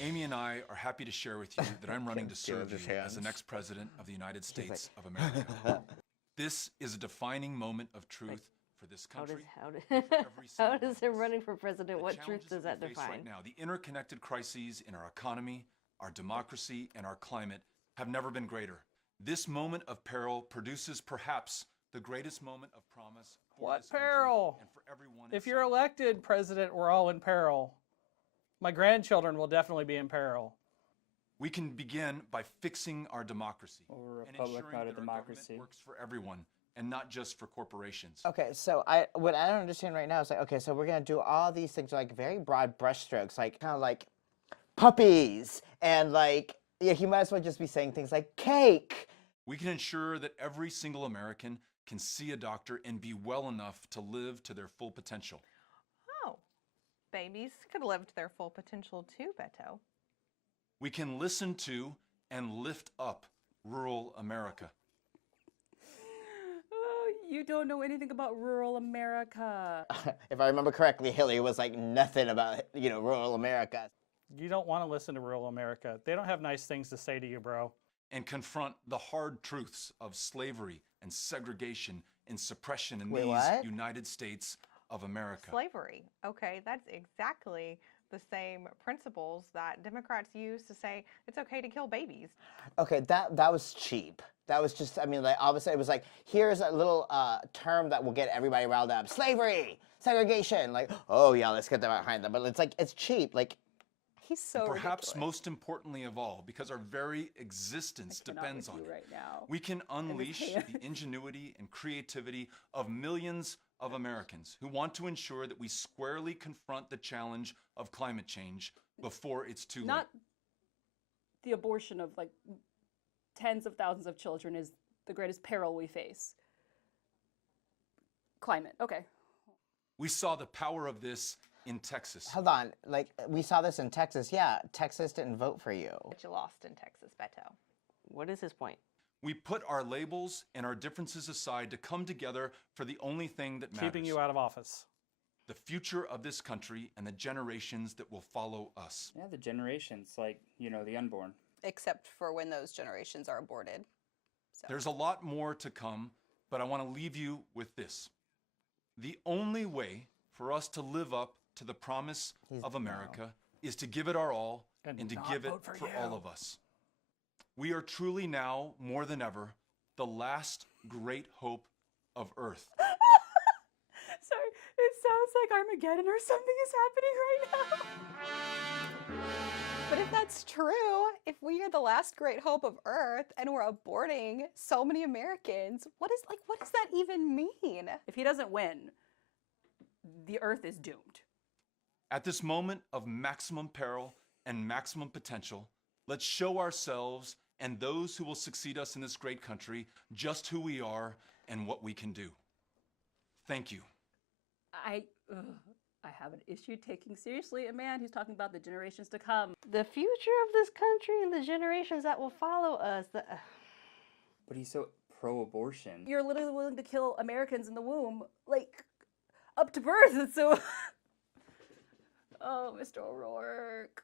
Amy and I are happy to share with you that I'm running to serve you as the next president of the United States of America. This is a defining moment of truth for this country. How does him running for president, what truth does that define? Right now, the interconnected crises in our economy, our democracy, and our climate have never been greater. This moment of peril produces perhaps the greatest moment of promise for What this country peril? and for everyone. If you're elected president, we're all in peril. My grandchildren will definitely be in peril. We can begin by fixing our democracy. Well, we're a and republic, ensuring not a that our government democracy. works for everyone and not just for corporations. Okay, so what I don't understand right now is like, okay, so we're gonna do all these things like very broad brushstrokes, like kind of like puppies and like, yeah, he might as well just be saying things like cake. We can ensure that every single American can see a doctor and be well enough to live to their full potential. Oh, babies could live to their full potential too, Beto. We can listen to and lift up rural America. Oh, you don't know anything about rural America. If I remember correctly, Hillary was like nothing about, rural America. You don't want to listen to rural America. They don't have nice things to say to you, bro. And confront the hard truths of slavery and segregation and suppression in Wait, these what? United States of America. Slavery. Okay, that's exactly the same principles that Democrats use to say it's okay to kill babies. Okay, that was cheap. That was just, I mean, like, obviously it was like, here's a little term that will get everybody riled up. Slavery, segregation, like, oh yeah, let's get that behind them. But it's like, it's cheap. Like, He's so perhaps ridiculous. most importantly of all, because our very existence depends on it, right now. we can unleash the ingenuity and creativity of millions of Americans who want to ensure that we squarely confront the challenge of climate change before it's too Not late. the abortion of like tens of thousands of children is the greatest peril we face. Climate, okay. We saw the power of this in Texas. hold on, like, we saw this in Texas. Yeah, Texas didn't vote for you. But you lost in Texas, Beto. What is his point? We put our labels and our differences aside to come together for the only thing that matters. Keeping you out of office. The future of this country and the generations that will follow us. Yeah, the generations, like, the unborn. Except for when those generations are aborted. So. There's a lot more to come, but I want to leave you with this. The only way for us to live up to the promise of America is to give it our all and to not give it vote for you. all of us. We are truly now, more than ever, the last great hope of Earth. Sorry, it sounds like Armageddon or something is happening right now. But if that's true, if we are the last great hope of Earth and we're aborting so many Americans, what does that even mean? If he doesn't win, the Earth is doomed. At this moment of maximum peril and maximum potential, let's show ourselves and those who will succeed us in this great country just who we are and what we can do. Thank you. I have an issue taking seriously a man who's talking about the generations to come. The future of this country and the generations that will follow us. But he's so pro-abortion. You're literally willing to kill Americans in the womb, like, up to birth. And so, oh, Mr. O'Rourke.